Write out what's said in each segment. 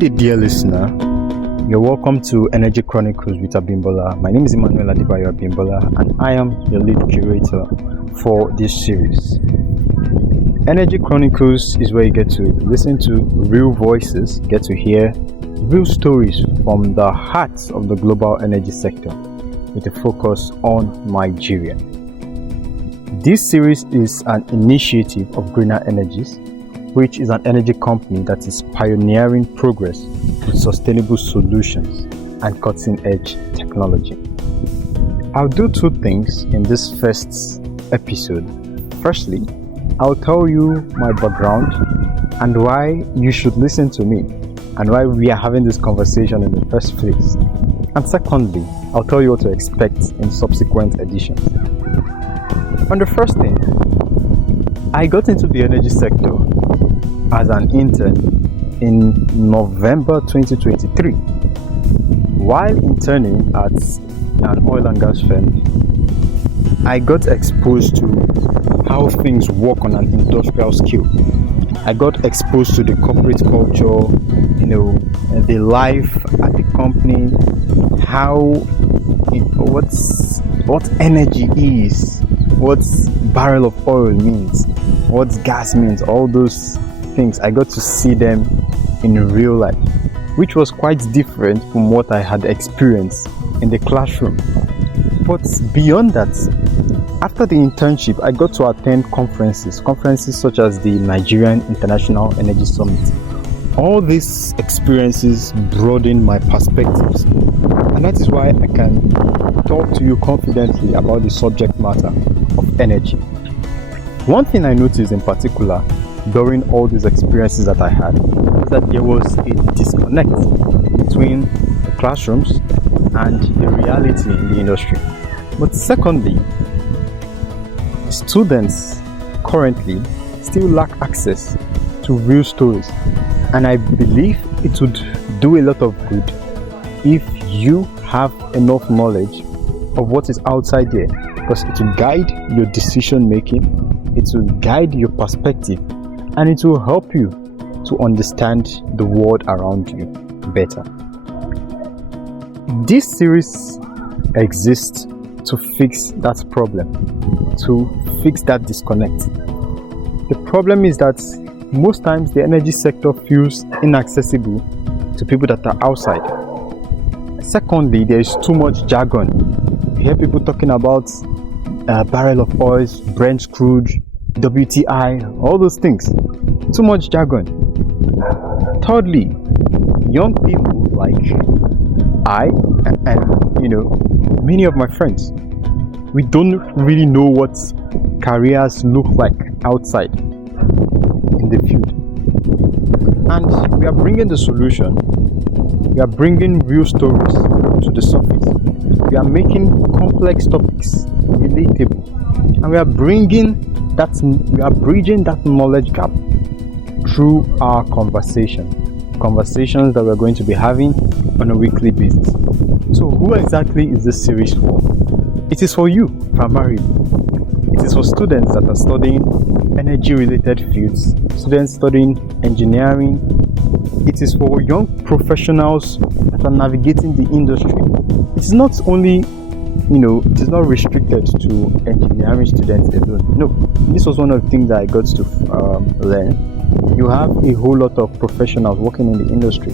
Good day, dear listener. You're welcome to Energy Chronicles with Abimbola. My name is Abimbola, and I am your lead curator for this series. Energy Chronicles is where you get to listen to real voices, get to hear real stories from the heart of the global energy sector with a focus on Nigeria. This series is an initiative of Greener Energies, which is an energy company that is pioneering progress with sustainable solutions and cutting-edge technology. I'll do two things in this first episode. Firstly, I'll tell you my background and why you should listen to me and why we are having this conversation in the first place. And secondly, I'll tell you what to expect in subsequent editions. On the first thing, I got into the energy sector as an intern in November 2023. While interning at an oil and gas firm, I got exposed to how things work on an industrial scale. I got exposed to the corporate culture, the life at the company, what energy is, what barrel of oil means, what gas means, all those things. I got to see them in real life, which was quite different from what I had experienced in the classroom. But beyond that, after the internship, I got to attend conferences such as the Nigerian International Energy Summit. All these experiences broaden my perspectives, and that is why I can talk to you confidently about the subject matter of energy. One thing I noticed in particular during all these experiences that I had is that there was a disconnect between the classrooms and the reality in the industry. But secondly, students currently still lack access to real stories, and I believe it would do a lot of good if you have enough knowledge of what is outside there, because it will guide your decision making, it will guide your perspective, and it will help you to understand the world around you better. This series exists to fix that problem, to fix that disconnect. The problem is that most times the energy sector feels inaccessible to people that are outside. Secondly, there is too much jargon. You hear people talking about a barrel of oil, Brent crude, WTI, all those things. Too much jargon. Thirdly, young people like I and many of my friends, we don't really know what careers look like outside in the field. And we are bringing the solution. We are bringing real stories to the surface. We are making complex topics relatable, and we are bringing that knowledge gap through our conversations that we're going to be having on a weekly basis. So who exactly is this series for? It is for you primarily. It is for students that are studying energy related fields, students studying engineering. It is for young professionals that are navigating the industry. It's not only it is not restricted to engineering students alone. No, this was one of the things that I got to learn. You have a whole lot of professionals working in the industry.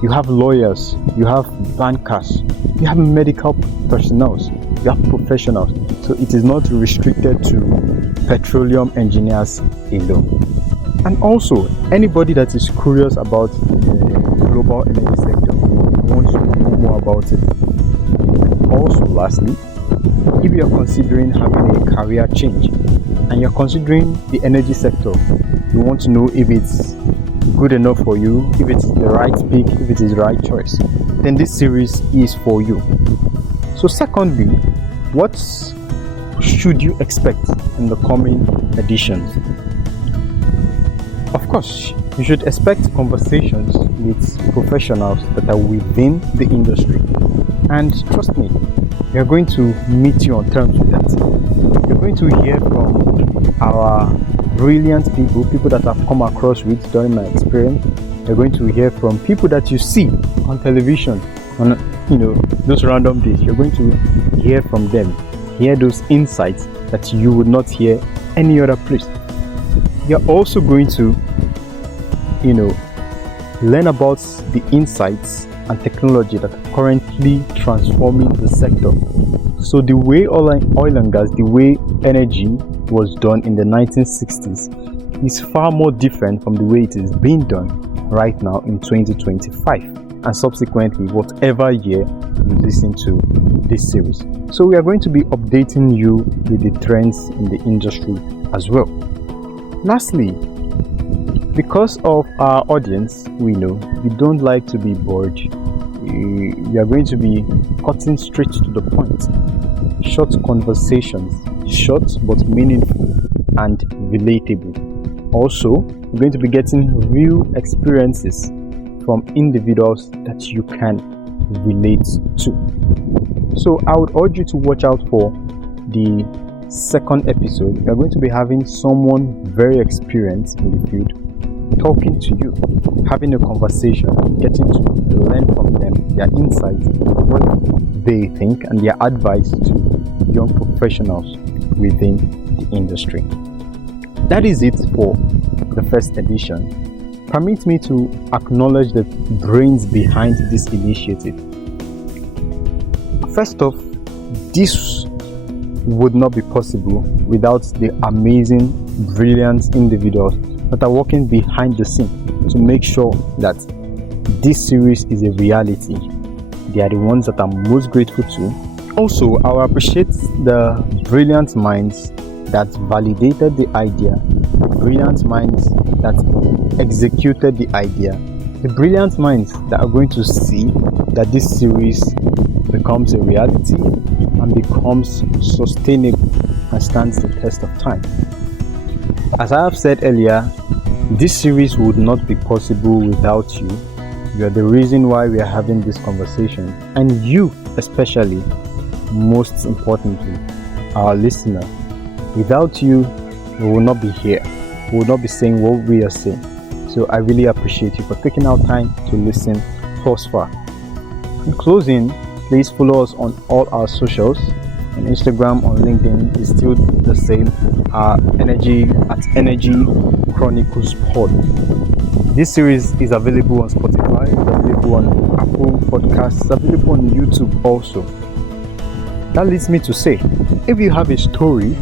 You have lawyers, you have bankers, you have medical personnel, you have professionals. So it is not restricted to petroleum engineers alone. And also, anybody that is curious about the global energy sector and wants to know more about it. Also, lastly, if you are considering having a career change and you're considering the energy sector, you want to know if it's good enough for you, if it's the right pick, if it is the right choice, then this series is for you. So secondly, what should you expect in the coming editions? Of course, you should expect conversations with professionals that are within the industry. And trust me, we are going to meet you on terms with that. You're going to hear from our brilliant people that I've come across with during my experience. You're going to hear from people that you see on television, on those random days. You're going to hear from them, hear those insights that you would not hear any other place. You're also going to learn about the insights and technology that are currently transforming the sector. So the way oil and gas, the way energy was done in the 1960s is far more different from the way it is being done right now in 2025 and subsequently whatever year you listen to this series. So we are going to be updating you with the trends in the industry as well. Lastly, because of our audience, we know we don't like to be bored. We are going to be cutting straight to the point. Short conversations, short but meaningful and relatable. Also, we're going to be getting real experiences from individuals that you can relate to. So I would urge you to watch out for the second episode. We are going to be having someone very experienced in the field talking to you, having a conversation, getting to learn from them, their insights, what they think, and their advice to young professionals within the industry. That is it for the first edition. Permit me to acknowledge the brains behind this initiative. First off, this would not be possible without the amazing, brilliant individuals that are working behind the scene to make sure that this series is a reality. They are the ones that I'm most grateful to. Also, I will appreciate the brilliant minds that validated the idea, the brilliant minds that executed the idea, the brilliant minds that are going to see that this series becomes a reality and becomes sustainable and stands the test of time. As I have said earlier, this series would not be possible without you. You are the reason why we are having this conversation, and you especially, most importantly, our listener. Without you, we will not be here. We will not be saying what we are saying. So I really appreciate you for taking our time to listen thus far. In closing, please follow us on all our socials. On Instagram, on LinkedIn is still the same. Energy Chronicles Pod. This series is available on Spotify, it's available on Apple Podcasts, it's available on YouTube also. That leads me to say, if you have a story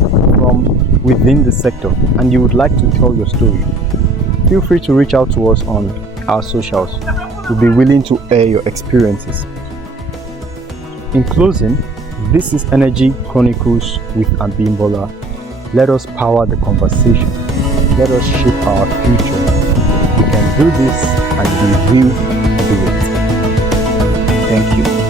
from within the sector and you would like to tell your story, feel free to reach out to us on our socials. We'll be willing to air your experiences. In closing, this is Energy Chronicles with Abimbola. Let us power the conversation. Let us shape our future. We can do this and we will do it. Thank you.